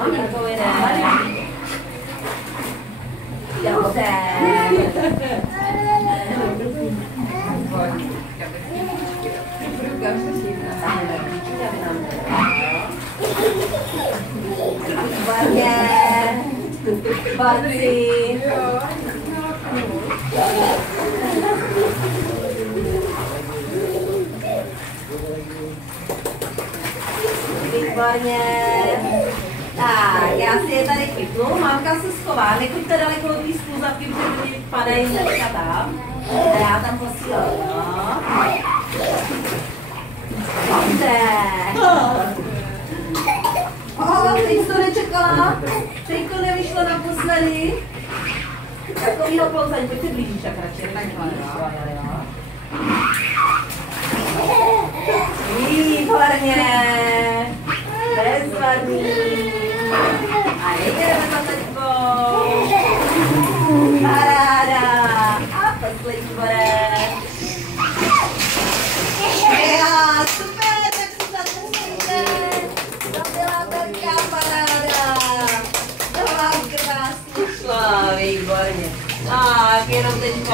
maminko jde. Dobře. Výborně. Borci. Výborně. Tak, já si je tady chytnu, mámka se schová, nechoďte daleko od té skluzavky, protože mi padají hnedka tam. A já tam posílám, no. Dobře. Teď to nečekala, teď to nevyšlo naposledy. Takovýho klouzání, pojď se blížíš tak radši. Výborně. Bezvadný. A jdeme za teďkou. Paráda. A poslední borec. Já, super, tak si zatleskejte. To byla velká paráda. To vám krásně šlo, výborně. Tak, jenom teďkou.